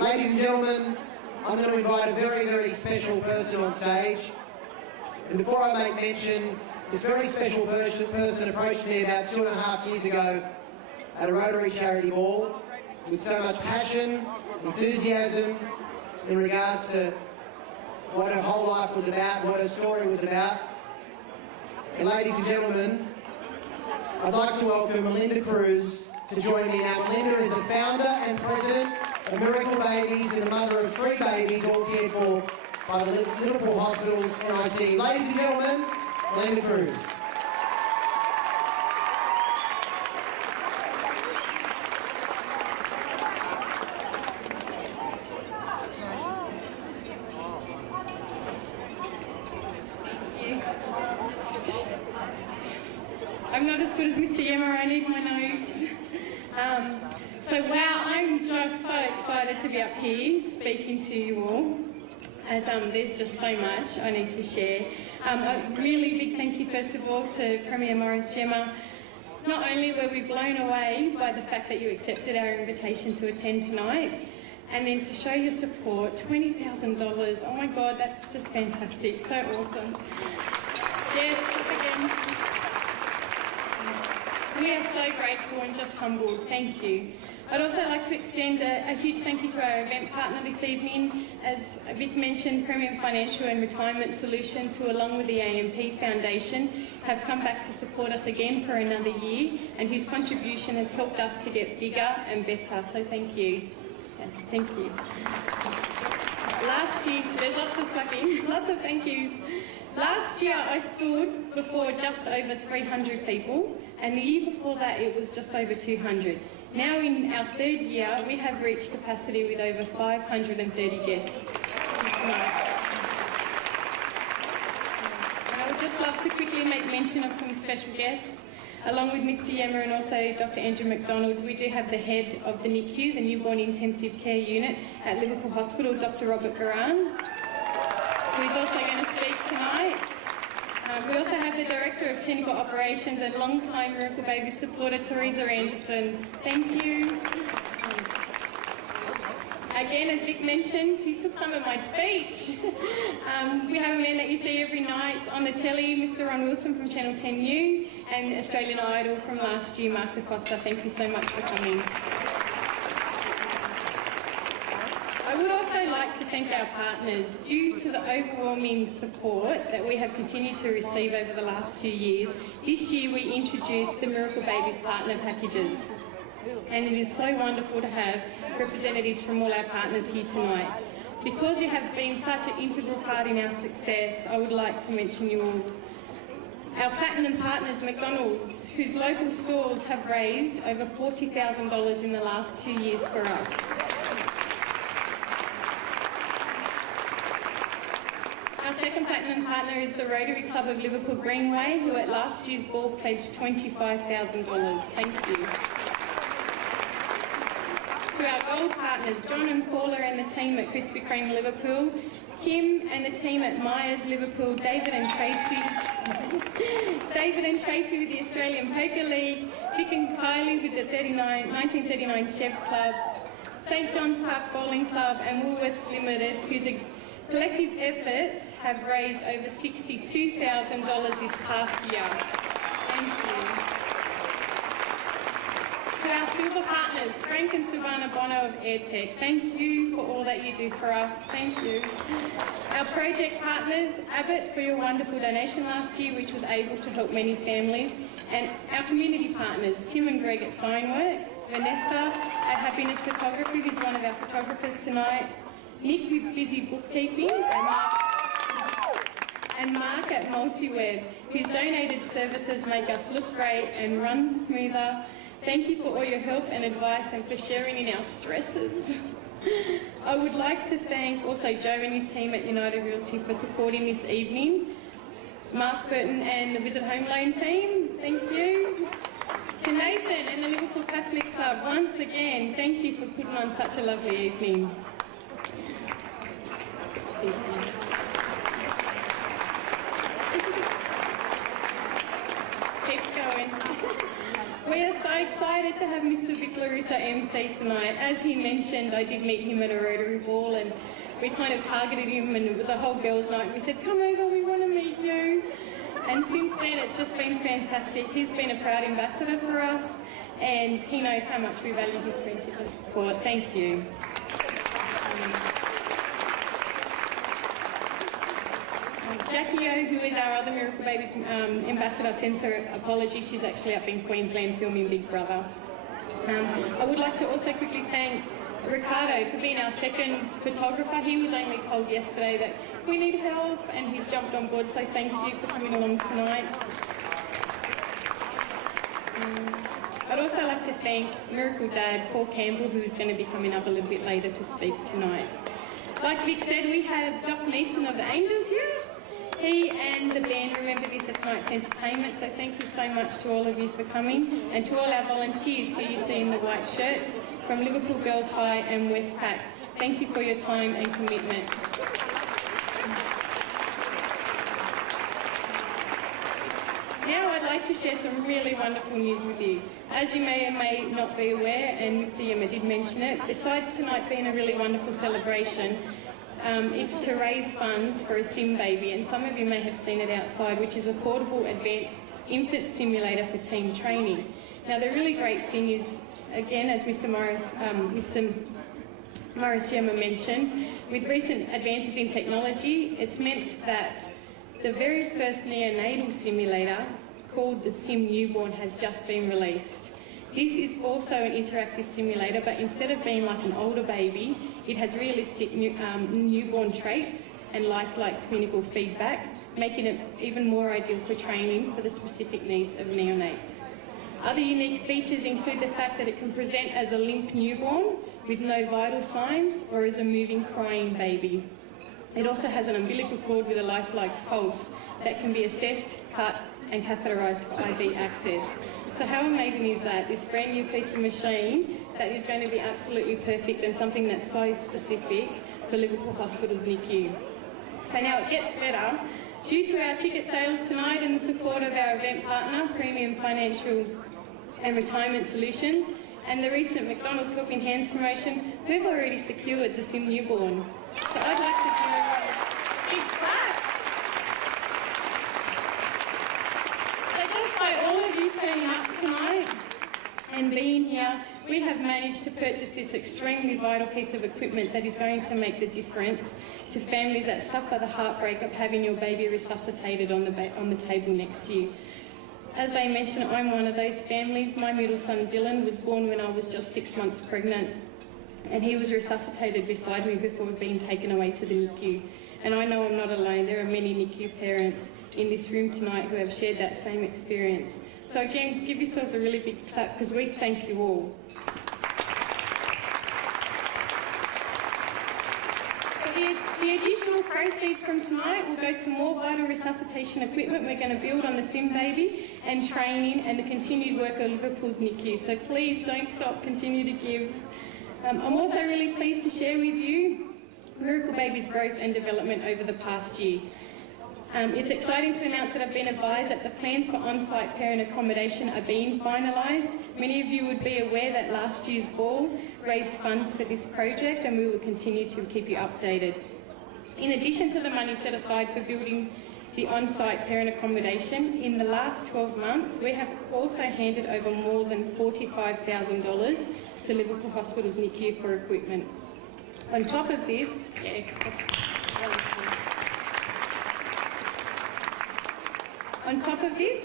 Ladies and gentlemen, I'm going to invite a very, very special person on stage. And before I make mention, this very special person approached me about 2.5 years ago at a Rotary charity ball with so much passion, enthusiasm in regards to what her whole life was about, what her story was about. And ladies and gentlemen, I'd like to welcome Meilnda Cruz to join me now. Meilnda is the founder and president of Miracle Babies and the mother of 3 babies, all cared for by the Liverpool Hospital's NIC. Ladies and gentlemen, Meilnda Cruz. I'm not as good as Mr. Yemmer, I need my notes. So wow, I'm just so excited to be up here speaking to you all, as there's just so much I need to share. A really big thank you first of all to Premier Maurice Gemma. Not only were we blown away by the fact that you accepted our invitation to attend tonight, and then to show your support, $20,000, oh my God, that's just fantastic, so awesome. Yes, again. We are so grateful and just humbled. Thank you. I'd also like to extend a huge thank you to our event partner this evening. As Vic mentioned, Premier Financial and Retirement Solutions, who along with the AMP Foundation have come back to support us again for another year, and whose contribution has helped us to get bigger and better. So thank you. Yeah, thank you. Last year, there's lots of clapping, lots of thank yous. Last year I stood before just over 300 people, and the year before that it was just over 200. Now in our 3rd year we have reached capacity with over 530 guests tonight. And I would just love to quickly make mention of some special guests. Along with Mr. Yemmer and also Dr. Andrew McDonald, we do have the head of the NICU, the Newborn Intensive Care Unit at Liverpool Hospital, Dr. Robert Baran, who's also going to speak tonight. We also have the Director of Clinical Operations and long-time Miracle Baby supporter, Teresa Anderson. Thank you. Again, as Vic mentioned, he took some of my speech. We have a man that you see every night on the telly, Mr. Ron Wilson from Channel 10 News, and Australian Idol from last year, Mark DaCosta. Thank you so much for coming. I would also like to thank our partners. Due to the overwhelming support that we have continued to receive over the last 2 years, this year we introduced the Miracle Babies Partner Packages. And it is so wonderful to have representatives from all our partners here tonight. Because you have been such an integral part in our success, I would like to mention you all. Our platinum partners, McDonald's, whose local stores have raised over $40,000 in the last 2 years for us. Our second platinum partner is the Rotary Club of Liverpool Greenway, who at last year's ball pledged $25,000. Thank you. To our gold partners, John and Paula and the team at Krispy Kreme Liverpool, Kim and the team at Myers Liverpool, David and Tracy with the Australian Poker League, Vic and Kylie with the 1939 Chef Club, St John's Park Bowling Club and Woolworths Limited, whose collective efforts have raised over $62,000 this past year. Thank you. To our silver partners, Frank and Silvana Bono of AirTech, thank you for all that you do for us. Thank you. Our project partners, Abbott, for your wonderful donation last year, which was able to help many families. And our community partners, Tim and Greg at Signworks, Vanessa at Happiness Photography, who's one of our photographers tonight, Nick with Busy Bookkeeping, and Mark at Multiweb, whose donated services make us look great and run smoother. Thank you for all your help and advice and for sharing in our stresses. I would like to thank also Joe and his team at United Realty for supporting this evening. Mark Burton and the Visit Home Loan team, thank you. To Nathan and the Liverpool Catholic Club, once again, thank you for putting on such a lovely evening. Thank you. Keep going. We are so excited to have Mr. Vic LaRusso MC tonight. As he mentioned, I did meet him at a Rotary Ball and we kind of targeted him and it was a whole girls' night and we said, come over, we want to meet you. And since then it's just been fantastic. He's been a proud ambassador for us and he knows how much we value his friendship and support. Thank you. Jackie O, who is our other Miracle Babies ambassador, sends her apologies. She's actually up in Queensland filming Big Brother. I would like to also quickly thank Ricardo for being our second photographer. He was only told yesterday that we need help and he's jumped on board, so thank you for coming along tonight. I'd also like to thank Miracle Dad, Paul Campbell, who is going to be coming up a little bit later to speak tonight. Like Vic said, we have Doc Neeson of the Angels here. He and the band remember this as tonight's entertainment, so thank you so much to all of you for coming. And to all our volunteers who you see in the white shirts from Liverpool Girls High and Westpac, thank you for your time and commitment. Now I'd like to share some really wonderful news with you. As you may or may not be aware, and Mr. Yema did mention it, besides tonight being a really wonderful celebration, it's to raise funds for a sim baby, and some of you may have seen it outside, which is a portable advanced infant simulator for team training. Now the really great thing is, again, as Mr. Morris Yema mentioned, with recent advances in technology, it's meant that the very first neonatal simulator, called the Sim Newborn, has just been released. This is also an interactive simulator, but instead of being like an older baby, it has realistic newborn traits and lifelike clinical feedback, making it even more ideal for training for the specific needs of neonates. Other unique features include the fact that it can present as a limp newborn with no vital signs or as a moving, crying baby. It also has an umbilical cord with a lifelike pulse that can be assessed, cut and catheterised for IV access. So how amazing is that? This brand new piece of machine that is going to be absolutely perfect and something that's so specific for Liverpool Hospital's NICU. So now it gets better. Due to our ticket sales tonight and the support of our event partner, Premium Financial and Retirement Solutions, and the recent McDonald's Helping Hands promotion, we've already secured the Sim Newborn. So I'd like to do a big clap. So just by all of you turning up tonight and being here, we have managed to purchase this extremely vital piece of equipment that is going to make the difference to families that suffer the heartbreak of having your baby resuscitated on the table next to you. As they mentioned, I'm one of those families. My middle son Dylan was born when I was just 6 months pregnant, and he was resuscitated beside me before being taken away to the NICU. And I know I'm not alone. There are many NICU parents in this room tonight who have shared that same experience. So again, give yourselves a really big clap because we thank you all. The additional proceeds from tonight will go to more vital resuscitation equipment we're going to build on the Sim Baby and training and the continued work of Liverpool's NICU. So please don't stop, continue to give. I'm also really pleased to share with you Miracle Baby's growth and development over the past year. It's exciting to announce that I've been advised that the plans for on-site parent accommodation are being finalised. Many of you would be aware that last year's ball raised funds for this project and we will continue to keep you updated. In addition to the money set aside for building the on-site parent accommodation, in the last 12 months we have also handed over more than $45,000 to Liverpool Hospital's NICU for equipment. On top of this,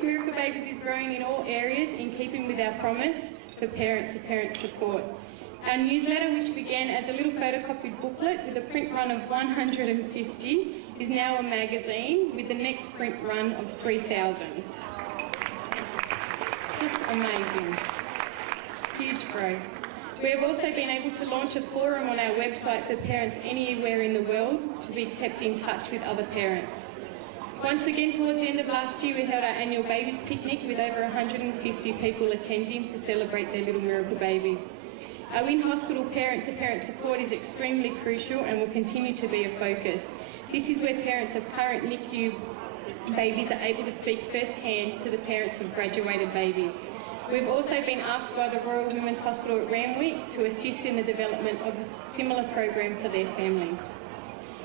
Miracle Babies is growing in all areas in keeping with our promise for parent-to-parent support. Our newsletter, which began as a little photocopied booklet with a print run of 150, is now a magazine with the next print run of 3,000. Just amazing. Huge growth. We have also been able to launch a forum on our website for parents anywhere in the world to be kept in touch with other parents. Once again, towards the end of last year, we held our annual babies picnic with over 150 people attending to celebrate their little miracle babies. Our in-hospital parent-to-parent support is extremely crucial and will continue to be a focus. This is where parents of current NICU babies are able to speak firsthand to the parents of graduated babies. We've also been asked by the Royal Women's Hospital at Randwick to assist in the development of a similar program for their families.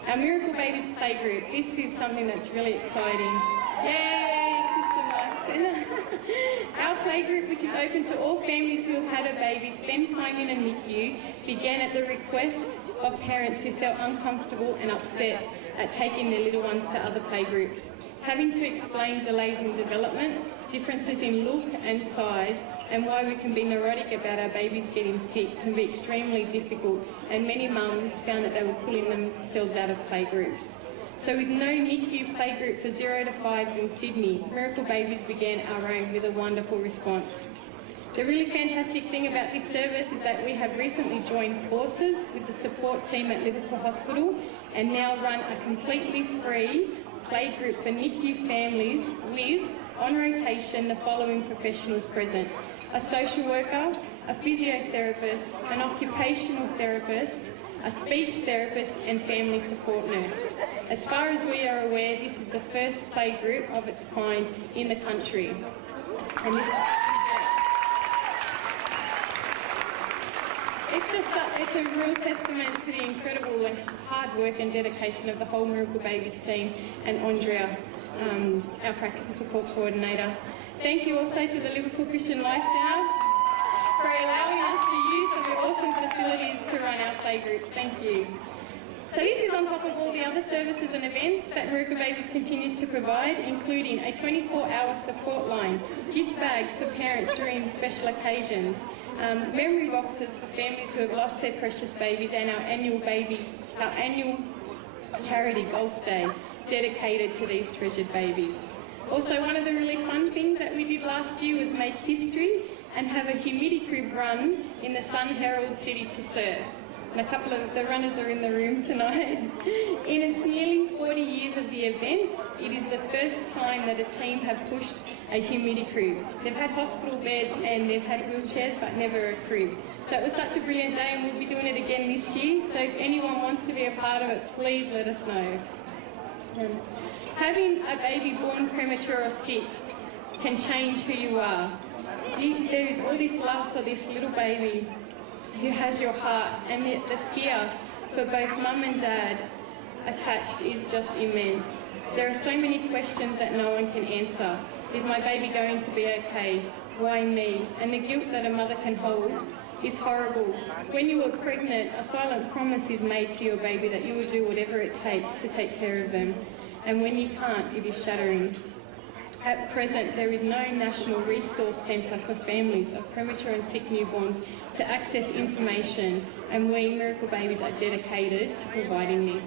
Our Miracle Babies Playgroup, this is something that's really exciting. Yay, Christian likes it. Our playgroup, which is open to all families who have had a baby spend time in a NICU, began at the request of parents who felt uncomfortable and upset at taking their little ones to other playgroups. Having to explain delays in development, differences in look and size, and why we can be neurotic about our babies getting sick can be extremely difficult, and many mums found that they were pulling themselves out of playgroups. So with no NICU playgroup for 0 to 5s in Sydney, Miracle Babies began our own with a wonderful response. The really fantastic thing about this service is that we have recently joined forces with the support team at Liverpool Hospital and now run a completely free playgroup for NICU families with, on rotation, the following professionals present: a social worker, a physiotherapist, an occupational therapist, a speech therapist and family support nurse. As far as we are aware, this is the first playgroup of its kind in the country. And it's a real testament to the incredible and hard work and dedication of the whole Miracle Babies team and Andrea, our practical support coordinator. Thank you also to the Liverpool Christian Life Centre for allowing us the use of your awesome facilities to run our playgroups. Thank you. So this is on top of all the other services and events that Miracle Babies continues to provide, including a 24-hour support line, gift bags for parents during special occasions, memory boxes for families who have lost their precious babies, and our annual charity golf day dedicated to these treasured babies. Also, one of the really fun things that we did last year was make history and have a humidity crib run in the Sun Herald City to surf. And a couple of the runners are in the room tonight. In its nearly 40 years of the event, it is the first time that a team have pushed a humidity crib. They've had hospital beds and they've had wheelchairs, but never a crib. So it was such a brilliant day, and we'll be doing it again this year. So if anyone wants to be a part of it, please let us know. Having a baby born premature or sick can change who you are. There is all this love for this little baby who has your heart, and yet the fear for both mum and dad attached is just immense. There are so many questions that no one can answer. Is my baby going to be okay? Why me? And the guilt that a mother can hold is horrible. When you are pregnant, a silent promise is made to your baby that you will do whatever it takes to take care of them. And when you can't, it is shattering. At present, there is no national resource centre for families of premature and sick newborns to access information, and we, Miracle Babies, are dedicated to providing this.